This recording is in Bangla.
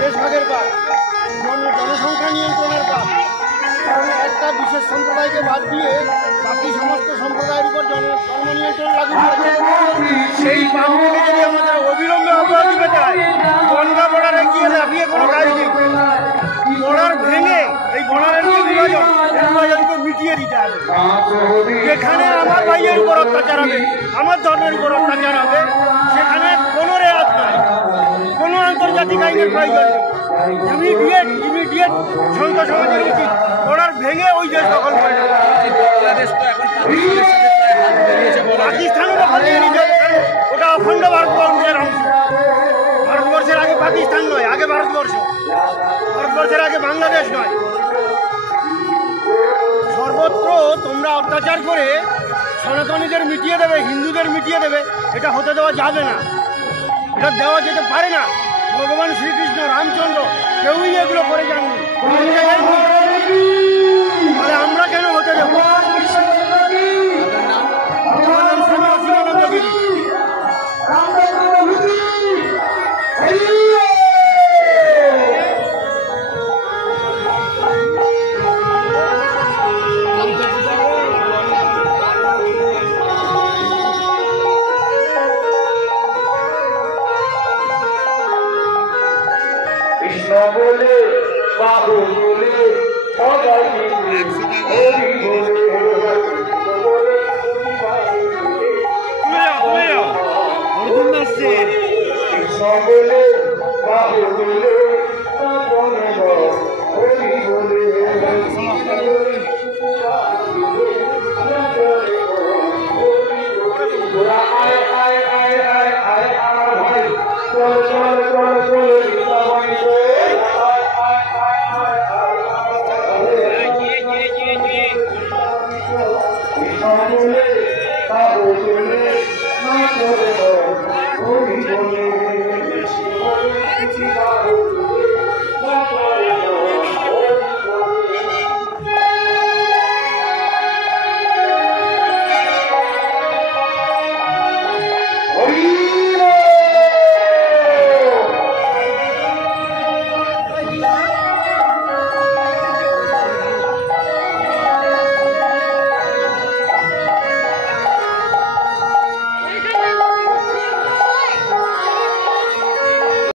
দেশভাগের পাপ, জনসংখ্যা নিয়ন্ত্রণের পাপ। কারণ একটা বিশেষ সম্প্রদায়কে বাদ দিয়ে বাকি সমস্ত সম্প্রদায়ের উপর জন্ম নিয়ন্ত্রণ লাগু করেছে। সেই পাপ থেকে যদি আমাদের অবিলম্বে অব্যাহতি পেতে হয়, গঙ্গা বর্ডারে গিয়ে লাফিয়ে কোনো কাজ নেই। বর্ডার ভেঙে এই বর্ডারের যে বিভাজনকে মিটিয়ে দিতে হবে। যেখানে আমার ভাইয়ের উপর অত্যাচার হবে, আমার ধর্মের উপর অত্যাচার হবে, সেখানে কোনো রেয়াত নাই, কোনো আন্তর্জাতিক আইনের প্রয়োজন নেই। ইমিডিয়েট সংঘ সমাজের উচিত বর্ডার ভেঙে ওই দেশ দখল করে নেওয়া। পাকিস্তানও দখল নিয়ে নিতে, ওটা অখণ্ড ভারতবর্ষের অংশ। ভারতবর্ষের আগে পাকিস্তান নয়, আগে ভারতবর্ষ। ভারতবর্ষের আগে বাংলাদেশ নয়। সর্বত্র তোমরা অত্যাচার করে সনাতনীদের মিটিয়ে দেবে, হিন্দুদের মিটিয়ে দেবে, এটা হতে দেওয়া যাবে না, এটা দেওয়া যেতে পারে না। ভগবান শ্রীকৃষ্ণ, রামচন্দ্র কেউই এগুলো করে যাননি।